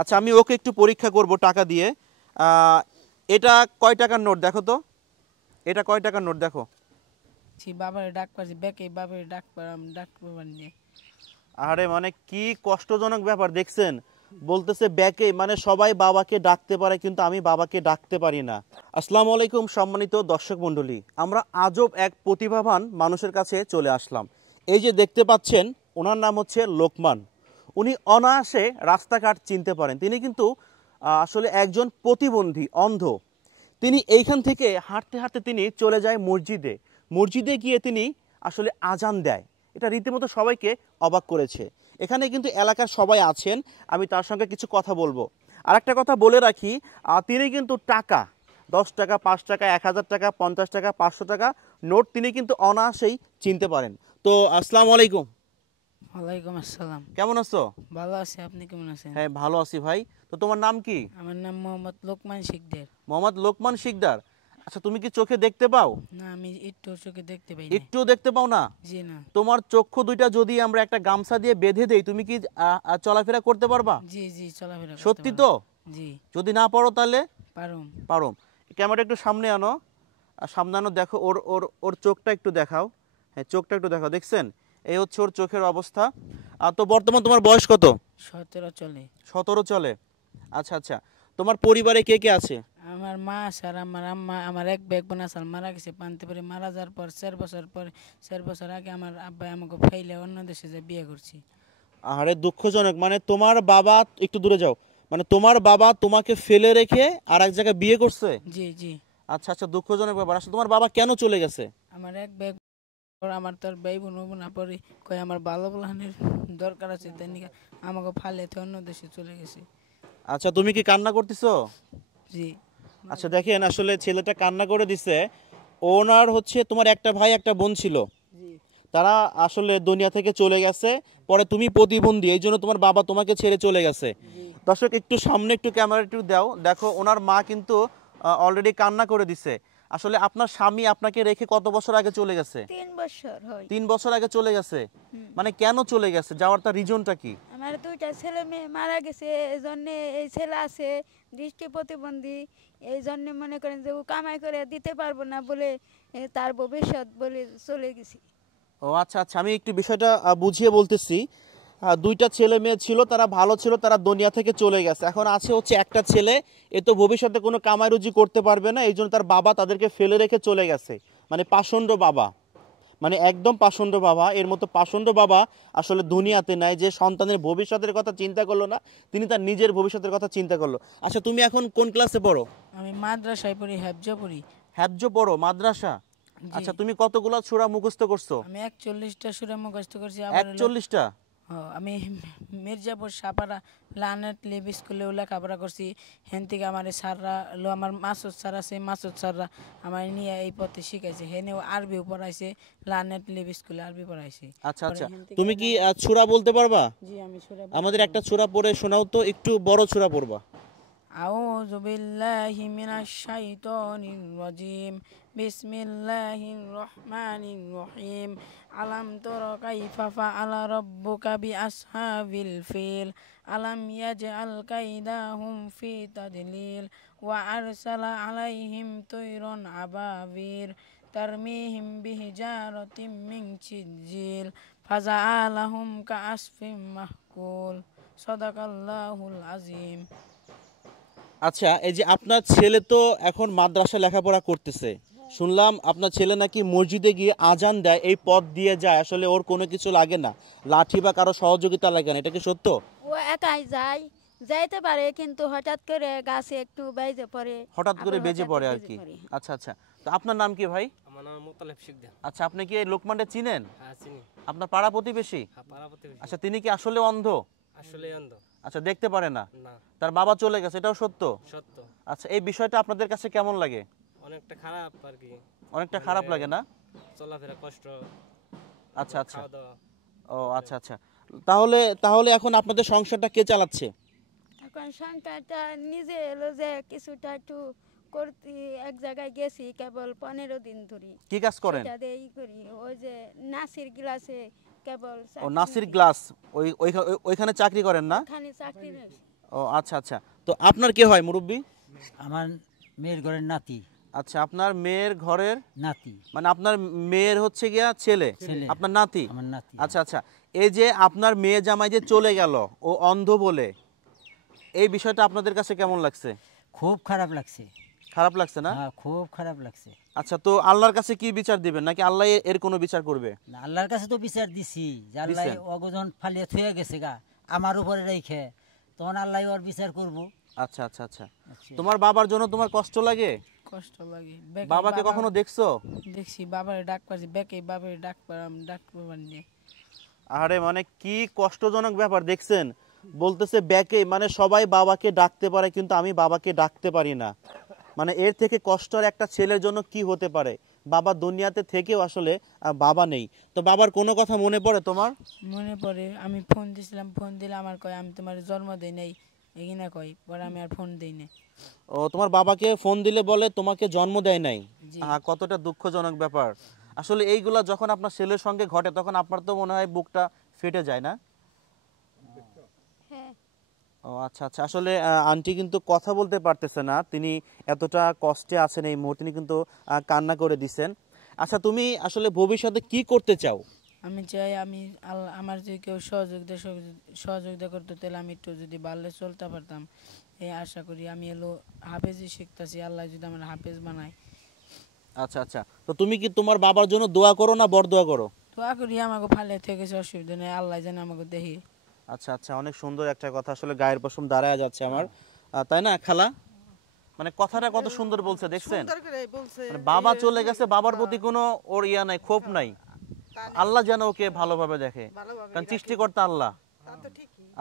আচ্ছা, আমি ওকে একটু পরীক্ষা করব টাকা দিয়ে। এটা কয় টাকার নোট দেখো তো, এটা কয় টাকার নোট দেখো। বাবারে ডাক পারছি বেকে বাবারে ডাক পারছি। আরে মানে কি কষ্টজনক ব্যাপার দেখছেন, বলতেছে ব্যাকে, মানে সবাই বাবাকে ডাকতে পারে কিন্তু আমি বাবাকে ডাকতে পারি না। আসসালামু আলাইকুম সম্মানিত দর্শক মণ্ডলী, আমরা আজব এক প্রতিভাবান মানুষের কাছে চলে আসলাম। এই যে দেখতে পাচ্ছেন, ওনার নাম হচ্ছে লোকমান। উনি অনায়াসে রাস্তাঘাট চিনতে পারেন। তিনি কিন্তু আসলে একজন প্রতিবন্ধী, অন্ধ। তিনি এইখান থেকে হাঁটতে হাঁটতে তিনি চলে যায় মসজিদে। মসজিদে গিয়ে তিনি আসলে আজান দেয়। এটা রীতিমতো সবাইকে অবাক করেছে। এখানে কিন্তু এলাকার সবাই আছেন, আমি তার সঙ্গে কিছু কথা বলবো। আর একটা কথা বলে রাখি, তিনি কিন্তু টাকা 10 টাকা, 5 টাকা, 1000 টাকা, 50 টাকা, 500 টাকা নোট তিনি কিন্তু অনায়াসেই চিনতে পারেন। তো আসসালামু আলাইকুম। ওয়ালাইকুম আসসালাম। কেমন আছো? ভালো আছি, আপনি কেমন আছেন? হ্যাঁ ভালো আছি ভাই। তো তোমার নাম কি? আমার নাম মোহাম্মদ লোকমান শিকদার। মোহাম্মদ লোকমান শিকদার। আচ্ছা, তুমি কি চোখে দেখতে পাও? না, আমি একটু চোখে দেখতে পাই না। একটুও দেখতে পাও না? জি না। তোমার চক্ষু দুইটা যদি আমরা একটা গামছা দিয়ে বেঁধে দেই, তুমি কি চলাফেরা করতে পারবা? জি জি, চলাফেরা করতে সত্যি পারবো। তো? জি যদি না পারো তাহলে? পারুম। পারো। ক্যামেরা একটু সামনে আনো, আর সামনে আনো, দেখো ওর ওর ওর চোখটা একটু দেখাও। হ্যাঁ, চোখটা একটু দেখাও। দেখছেন, এই হচ্ছে ওর চোখের অবস্থা। তো বর্তমান তোমার বয়স কত? 17 চলে। 17 চলে। আচ্ছা আচ্ছা, তোমার পরিবারে কে কে আছে? আমার মা স্যার, আমার আম্মা, আমার এক বেগ বোন আসাল মারা গেছে পান্তে পরে। মারা যাওয়ার পর 4 বছর আগে আমার আব্বা আমাকে ফাইলে অন্য দেশে যে বিয়ে করছি। আরে দুঃখজনক, মানে তোমার বাবা, একটু দূরে যাও, মানে তোমার বাবা তোমাকে ফেলে রেখে আর এক জায়গায় বিয়ে করছে? জি জি। আচ্ছা আচ্ছা, দুঃখজনক ব্যাপার। আসলে তোমার বাবা কেন চলে গেছে? আমার এক বেগ আমার তোর ভাই বোন না পরে কয় আমার ভালো বলানের দরকার আছে, তাই নিয়ে আমাকে ফালেতে অন্য দেশে চলে গেছে। আচ্ছা, তুমি কি কান্না করতেছো? জি। আচ্ছা দেখেন, আসলে ছেলেটা কান্না করে দিছে। ওনার হচ্ছে তোমার একটা ভাই একটা বোন ছিল, জি তারা আসলে দুনিয়া থেকে চলে গেছে। পরে তুমি প্রতিবন্ধী, এই জন্য তোমার বাবা তোমাকে ছেড়ে চলে গেছে। জি। দর্শক একটু সামনে একটু ক্যামেরা একটু দাও, দেখো ওনার মা কিন্তু অলরেডি কান্না করে দিছে। আসলে আপনার স্বামী আপনাকে রেখে কত বছর আগে চলে গেছে? 3 বছর হয়। 3 বছর আগে চলে গেছে। মানে কেন চলে গেছে, যাওয়ার তার রিজনটা কি? আমার 2টা ছেলে মেয়ে মারা গেছে, এই জন্যে এই ছেলে আছে দৃষ্টি প্রতিবন্ধী, এই জন্যে মনে করেন যে ও কামাই করে দিতে পারবো না বলে তার ভবিষ্যৎ বলে চলে গেছি। ও আচ্ছা আচ্ছা, আমি একটু বিষয়টা বুঝিয়ে বলতেছি। 2টা ছেলে মেয়ে ছিল, তারা ভালো ছিল, তারা দুনিয়া থেকে চলে গেছে। এখন আছে হচ্ছে একটা ছেলে, এ তো ভবিষ্যতে কোনো কামাই রুজি করতে পারবে না, এই জন্য তার বাবা তাদেরকে ফেলে রেখে চলে গেছে। মানে পাষণ্ড বাবা, মানে একদম পাষণ্ড বাবা। এর মতো পাষণ্ড বাবা আসলে দুনিয়াতে নাই, যে সন্তানের ভবিষ্যতের কথা চিন্তা করলো না, তিনি তার নিজের ভবিষ্যতের কথা চিন্তা করলো। আচ্ছা, তুমি এখন কোন ক্লাসে পড়ো? আমি মাদ্রাসায় পড়ি, হ্যাবজা পড়ি। হ্যাবজো পড়ো, মাদ্রাসা। জি। আচ্ছা, তুমি কতগুলো সূরা মুখস্থ করছো? আমি 41টা সূরা মুখস্থ করছি। আবার হলো 41টা? আমি মির্জাপুর সাপাড়া লানেট লিভ স্কুলে লেখাপড়া করছি। হেন থেকে আমার স্যাররা হলো আমার মাসুদ স্যার আছে, মাসুদ স্যাররা আমার নিয়ে এই পথে শিখাইছে। হেনেও আরবিও পড়াইছে, লানেট লিভ স্কুলে আরবি পড়াইছে। আচ্ছা আচ্ছা, তুমি কি সূরা বলতে পারবা? জি, আমি সূরা আমাদের একটা সূরা পড়ে শোনাও তো, একটু বড় সূরা পড়বা। আউযু বিল্লাহি মিনাশ শাইতানির রাজিম। বিসমিল্লাহির রহমানির রহিম। আলাম তারা কাইফা ফাআলা রাব্বুকা বিআসহাবিল ফিল। আলাম ইয়াজআল কাইদাহুম ফি তাদলিল। ওয়া আরসালা আলাইহিম তায়রান আবাবির তারমিহিম বিহিজারাতিম মিন সিজিল ফাজআলাহুম কাআসফিম মাহকুল। সাদাকাল্লাহুল আযীম। আচ্ছা, এই যে আপনার ছেলে তো এখন মাদ্রাসা লেখাপড়া করতেছে, শুনলাম আপনার ছেলে নাকি মসজিদে গিয়ে আজান দেয়, এই পথ দিয়ে যায়, আসলে ওর কোনো কিছু লাগে না, লাঠি বা কারো সহযোগিতা লাগে না, এটা কি সত্য? ও একাই যায়, যাইতে পারে কিন্তু হঠাৎ করে গাছে একটু বেজে পড়ে, হঠাৎ করে আবার বেজে হঠাৎ পড়ে আর বেজে কি। পড়ে। আচ্ছা আচ্ছা, তো আপনার নাম কি ভাই? আমার নাম মোতালেব শিকদার। আচ্ছা, আপনি কি এই লোকমানটা চিনেন? হ্যাঁ চিনি। আপনার পাড়া প্রতিবেশী? হ্যাঁ পাড়া প্রতিবেশী। আচ্ছা, তিনি কি আসলে অন্ধ? আসলে অন্ধ। আচ্ছা, দেখতে পারে না, না। তার বাবা চলে গেছে, এটাও সত্য? সত্য। আচ্ছা, এই বিষয়টা আপনাদের কাছে কেমন লাগে? অনেকটা খারাপ আর কি। অনেকটা খারাপ লাগে না? চলাফেরা কষ্ট। আচ্ছা আচ্ছা, খাওয়া দাওয়া। ও আচ্ছা আচ্ছা, তাহলে তাহলে এখন আপনাদের সংসারটা কে চালাচ্ছে? এখন সংসারটা নিজে এলো যে কিছুটা একটু করতে এক জায়গায় গেছি কেবল 15 দিন ধরে। কি কাজ করেন? সেটা দিয়েই করি, ওই যে নাসির গ্লাসে কেবল ও নাসির গ্লাস, ওইখানে চাকরি করেন না? ওখানে চাকরি নেই। ও আচ্ছা আচ্ছা, তো আপনার কে হয় মুরব্বী? আমার মেয়ের ঘরের নাতি। আচ্ছা, আপনার মেয়ের ঘরের নাতি মানে আপনার মেয়ের হচ্ছে গিয়া ছেলে, ছেলে। আপনার নাতি। আমার নাতি। আচ্ছা আচ্ছা, এই যে আপনার মেয়ে জামাই যে চলে গেল ও অন্ধ বলে, এই বিষয়টা আপনাদের কাছে কেমন লাগছে? খুব খারাপ লাগছে। খারাপ লাগছে না? হ্যাঁ, খুব খারাপ লাগছে। আচ্ছা, তো আল্লাহর কাছে কি বিচার দিবেন, নাকি আল্লাহ এর কোনো বিচার করবে? না, আল্লাহর কাছে তো বিচার দিছি যে আল্লাহ দিছেন? অগজন ফালিয়ে থুয়ে গেছে গা আমার উপরে রেখে, তখন আল্লাহ ওর বিচার করব। আচ্ছা আচ্ছা আচ্ছা, তোমার বাবার জন্য তোমার কষ্ট লাগে? কষ্ট লাগে। বাবাকে কখনো দেখছো? দেখছি, বাবারে ডাক পাচ্ছি, বেকে বাবারে ডাক পারাম, ডাক পাবার নিয়ে। আরে মানে কি কষ্টজনক ব্যাপার দেখছেন, বলতেছে ব্যাকে মানে সবাই বাবাকে ডাকতে পারে কিন্তু আমি বাবাকে ডাকতে পারি না। মানে এর থেকে কষ্টের একটা ছেলের জন্য কি হতে পারে? বাবা দুনিয়াতে থেকেও আসলে বাবা নেই। তো বাবার কোনো কথা মনে পড়ে তোমার? মনে পড়ে, আমি ফোন দিছিলাম, ফোন দিলে আমার কয় আমি তোমার জন্ম দেই নাই, এগিনা কয়, পরে আমি আর ফোন দেই না। ও, তোমার বাবাকে ফোন দিলে বলে তোমাকে জন্ম দেয় নাই। জি। কতটা দুঃখজনক ব্যাপার। আসলে এইগুলা যখন আপনার ছেলের সঙ্গে ঘটে তখন আপনার তো মনে হয় বুকটা ফেটে যায় না? হ্যাঁ। ও আচ্ছা আচ্ছা, আসলে আন্টি কিন্তু কথা বলতে পারতেছে না, তিনি এতটা কষ্টে আছেন এই মুহূর্তে, তিনি কিন্তু কান্না করে দিছেন। আচ্ছা, তুমি আসলে ভবিষ্যতে কি করতে চাও? আমি চাই আমি আল্লাহ আমার যদি কেউ সহযোগিতা করতো, তাহলে আমি একটু যদি ভালো চলতে পারতাম, এই আশা করি। আমি এলো হাফেজই শিখতেছি, আল্লাহ যদি আমার হাফেজ বানায়। আচ্ছা আচ্ছা, তো তুমি কি তোমার বাবার জন্য দোয়া করো না বরদোয়া করো? দোয়া করি আমাকে ভালো থেকে গেছে, অসুবিধা নেই, আল্লাহ যেন আমাকে দেখি। আচ্ছা আচ্ছা, অনেক সুন্দর একটা কথা, আসলে গায়ের পশম দাঁড়ায় যাচ্ছে আমার, তাই না খালা? মানে কথাটা কত সুন্দর বলছে দেখছেন, মানে বাবা চলে গেছে, বাবার প্রতি কোনো ওর ইয়া নাই, ক্ষোভ নাই, আল্লাহ যেন ওকে ভালোভাবে দেখে, কারণ সৃষ্টিকর্তা আল্লাহ।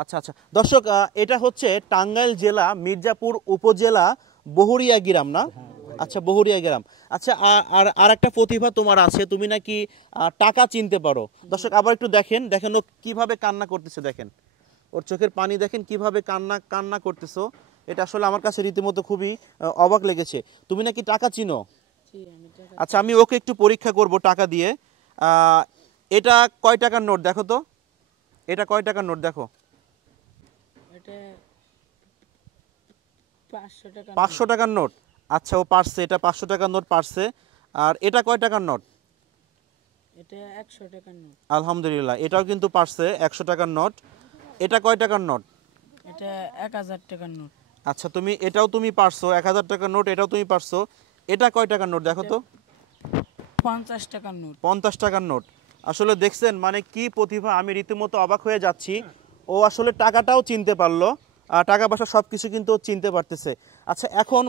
আচ্ছা আচ্ছা দর্শক, এটা হচ্ছে টাঙ্গাইল জেলা মির্জাপুর উপজেলা বহুরিয়া গ্রাম না? আচ্ছা, বহুরিয়া গ্রাম। আচ্ছা, আর একটা প্রতিভা তোমার আছে, তুমি নাকি টাকা চিনতে পারো। দর্শক আবার একটু দেখেন, দেখেন ও কিভাবে কান্না করতেছে, দেখেন ওর চোখের পানি দেখেন কিভাবে কান্না করতেছো। এটা আসলে আমার কাছে রীতিমতো খুবই অবাক লেগেছে। তুমি নাকি টাকা চিনো? আচ্ছা, আমি ওকে একটু পরীক্ষা করব টাকা দিয়ে। এটা কয় টাকার নোট দেখো তো, এটা কয় টাকার নোট দেখো? এটা 500 টাকা। 500 টাকার নোট। আচ্ছা, ও পারছে, এটা 500 টাকার নোট পারছে। আর এটা কয় টাকার নোট? এটা 100 টাকার নোট। আলহামদুলিল্লাহ, এটাও কিন্তু পারছে, 100 টাকার নোট। এটা কয় টাকার নোট? এটা 1000 টাকার নোট। আচ্ছা, এটাও তুমি পারছো, 1000 টাকার নোট, এটাও তুমি পারছো। এটা কয় টাকার নোট দেখো তো? 50 টাকার নোট। 50 টাকার নোট। আসলে দেখছেন মানে কি প্রতিভা, আমি রীতিমতো অবাক হয়ে যাচ্ছি। ও আসলে টাকাটাও চিনতে পারলো, টাকা পয়সা সব কিছু কিন্তু ও চিনতে পারতেছে। আচ্ছা, এখন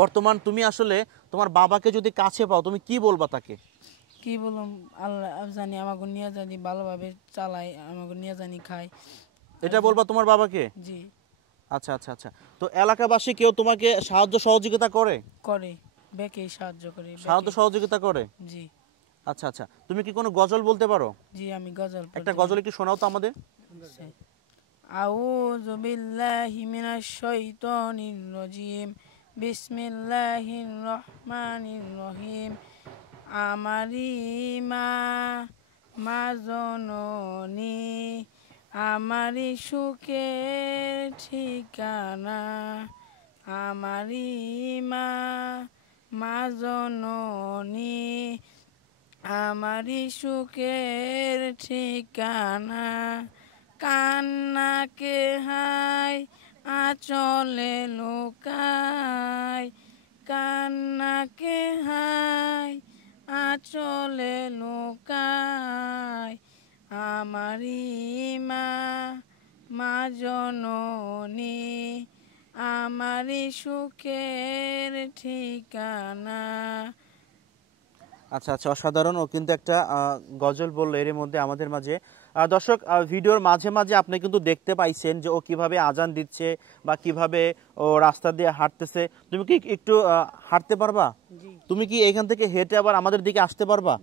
বর্তমান তুমি আসলে তোমার বাবাকে যদি কাছে পাও, তুমি কি বলবা তাকে? কি বলুম, আল্লাহ জানি, আমাকে নিয়ে জানি ভালোভাবে চালাই, আমাকে নিয়ে জানি খাই, এটা বলবা তোমার বাবাকে? জি। আচ্ছা আচ্ছা আচ্ছা, তো এলাকাবাসী কেউ তোমাকে সাহায্য সহযোগিতা করে? করে, বেকে সাহায্য করে, সাহায্য সহযোগিতা করে? জি। আচ্ছা আচ্ছা, তুমি কি কোনো গজল বলতে পারো? জি, আমি গজল একটা গজল একটু শোনাও তো আমাদের। আউযু বিল্লাহি মিনাশ শাইতানির রাজিম, বিসমিল্লাহির রহমানির রহিম। আমারি মা জননী, আমারি সুখের ঠিকানা, আমারি মা জননী, আমারি সুখের ঠিকানা। কান্নাকে হাই আঁচলে লুকাই, কান্নাকে হাই আঁচলে লুকাই, আমারি মা জননী, আমারি সুখের ঠিকানা। আচ্ছা আচ্ছা, অসাধারণ। ও কিন্তু একটা গজল বললো এর মধ্যে আমাদের মাঝে। দর্শক, ভিডিওর মাঝে মাঝে আপনি কিন্তু দেখতে পাইছেন যে ও কিভাবে আজান দিচ্ছে বা কিভাবে ও রাস্তা দিয়ে হাঁটতেছে। তুমি কি একটু হাঁটতে পারবা? তুমি কি এখান থেকে হেঁটে আবার আমাদের দিকে আসতে পারবা?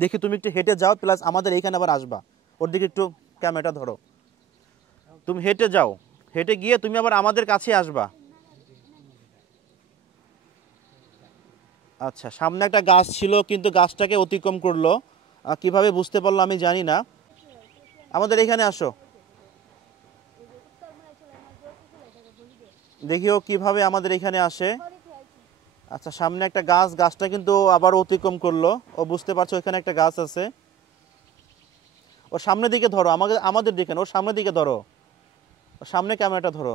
দেখি তুমি একটু হেঁটে যাও, প্লাস আমাদের এইখানে আবার আসবা। ওর দিকে একটু ক্যামেরাটা ধরো, তুমি হেঁটে যাও, হেঁটে গিয়ে তুমি আবার আমাদের কাছে আসবা। আচ্ছা, সামনে একটা গাছ ছিল কিন্তু গাছটাকে অতিক্রম করলো, কিভাবে বুঝতে পারলো আমি জানি না। আমাদের এখানে আসো, দেখিও কিভাবে আমাদের এখানে আসে। আচ্ছা, সামনে একটা গাছ, গাছটা কিন্তু আবার অতিক্রম করলো। ও বুঝতে পারছো ওখানে একটা গাছ আছে। ওর সামনের দিকে ধরো, আমাদের দিকে না, ওর সামনের দিকে ধরো, ওর সামনে ক্যামেরাটা ধরো।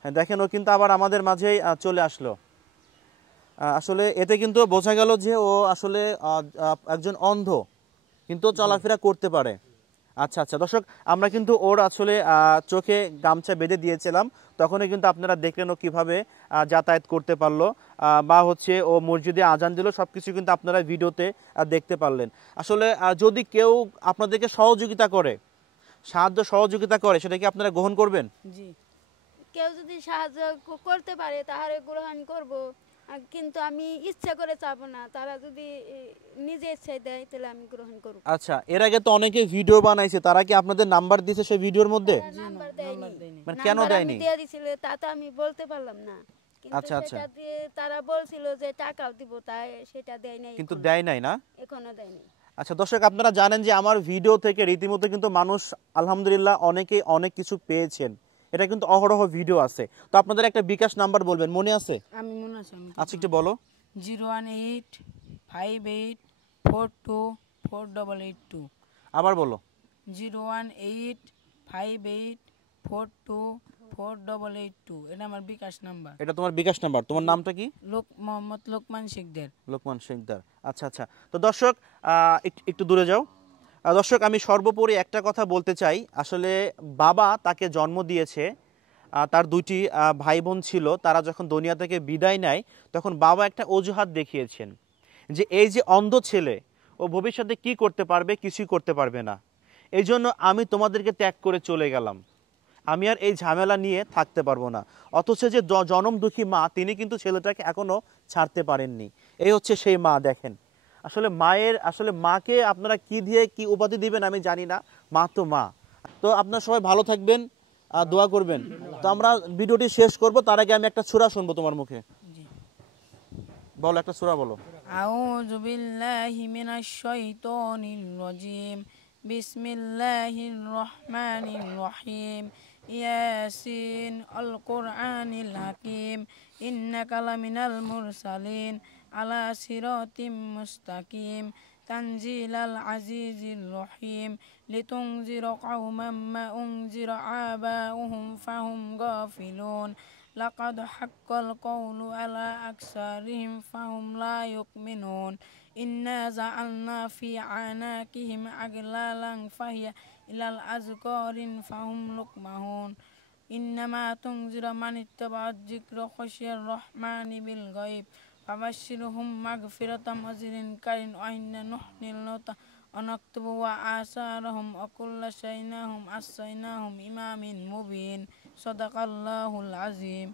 হ্যাঁ দেখেন, ও কিন্তু আবার আমাদের মাঝেই চলে আসলো। আসলে এতে কিন্তু বোঝা গেল যে ও আসলে একজন অন্ধ, কিন্তু চলাফেরা করতে পারে। আচ্ছা আচ্ছা দর্শক, আমরা কিন্তু ওর আসলে চোখে গামছা বেঁধে দিয়েছিলাম, তখনই কিন্তু আপনারা দেখলেন ও কীভাবে যাতায়াত করতে পারলো, বা হচ্ছে ও মসজিদে আজান দিল, সব কিছু কিন্তু আপনারা ভিডিওতে দেখতে পারলেন। আসলে যদি কেউ আপনাদেরকে সাহায্য সহযোগিতা করে, সেটা কি আপনারা গ্রহণ করবেন? জি। কেউ যদি সাহায্য করতে পারে তাহলে গ্রহণ করব, কিন্তু আমি ইচ্ছা করে চাবো না। তারা যদি নিজে ইচ্ছায় দেয় তাহলে আমি গ্রহণ করব। আচ্ছা, এর আগে তো অনেকে ভিডিও বানাইছে, তারা কি আপনাদের নাম্বার দিয়েছে সেই ভিডিওর মধ্যে? নাম্বার দেয়নি। মানে কেন নাম্বার দেয়নি? আমি দিয়ে দিছিল, তা তো আমি বলতে পারলাম না। কিন্তু আচ্ছা আচ্ছা, সেটা দিয়ে তারা বলছিল যে টাকাও দিব, তাই সেটা দেয় নাই, কিন্তু দেয় নাই না? এখনো দেয়নি। আচ্ছা দর্শক, আপনারা জানেন যে আমার ভিডিও থেকে রীতিমতো কিন্তু মানুষ আলহামদুলিল্লাহ অনেকে অনেক কিছু পেয়েছেন। এটা কিন্তু অহরহ ভিডিও আছে। তো আপনাদের একটা বিকাশ নাম্বার বলবেন, মনে আছে? আমি মনে আছে। আচ্ছা একটু বলো। 01858424882। আবার বলো। 01858424882। এটা আমার বিকাশ নাম্বার। এটা তোমার বিকাশ নাম্বার। তোমার নামটা কি? মোহাম্মদ লোকমান শিকদার। লোকমান শিকদার। আচ্ছা আচ্ছা। তো দর্শক, একটু দূরে যাও। দর্শক, আমি সর্বোপরি একটা কথা বলতে চাই। আসলে বাবা তাকে জন্ম দিয়েছে, তার দুইটি ভাই বোন ছিল, তারা যখন দুনিয়া থেকে বিদায় নেয় তখন বাবা একটা অজুহাত দেখিয়েছেন যে এই যে অন্ধ ছেলে, ও ভবিষ্যতে কি করতে পারবে, কিছুই করতে পারবে না, এই জন্য আমি তোমাদেরকে ত্যাগ করে চলে গেলাম, আমি আর এই ঝামেলা নিয়ে থাকতে পারবো না। অথচ যে জনম দুঃখী মা, তিনি কিন্তু ছেলেটাকে এখনো ছাড়তে পারেননি। এই হচ্ছে সেই মা। দেখেন, আসলে মাকে আপনারা কি দিয়ে কি উপাধি দিবেন আমি জানি না, মা তো মা। তো আপনারা সবাই ভালো থাকবেন, দোয়া করবেন। তো আমরা ভিডিওটি শেষ করব, তার আগে আমি একটা সূরা শুনবো তোমার মুখে। বলো, একটা সূরা বলো। আউযু বিল্লাহি মিনাশ শাইতানির রাজিম। বিসমিল্লাহির রহমানির রহিম। ইয়াসিন আল কুরআনিল হাকিম। ইন্নাকা লামিনাল মুরসালিন আলা সিরাতিম মুস্তাকিম। তানজিলাল আজিজির রহিম। লিতুনজিরা কওমান মা উনজিরা আবাউহুম ফাহুম গাফিলুন। لقد حق القول على أكثرهم فهم لا يؤمنون. إنا جعلنا في أعناقهم أغلالا فهي إلى الأذقان فهم مقمحون. إنما تنذر من اتبع الذكر خشي الرحمن بالغيب فبشرهم مغفرة وأجر كريم. وإن نحن الموتى ونكتب وآثارهم وكل شيء أحصيناه إمام مبين. صدق الله العظيم.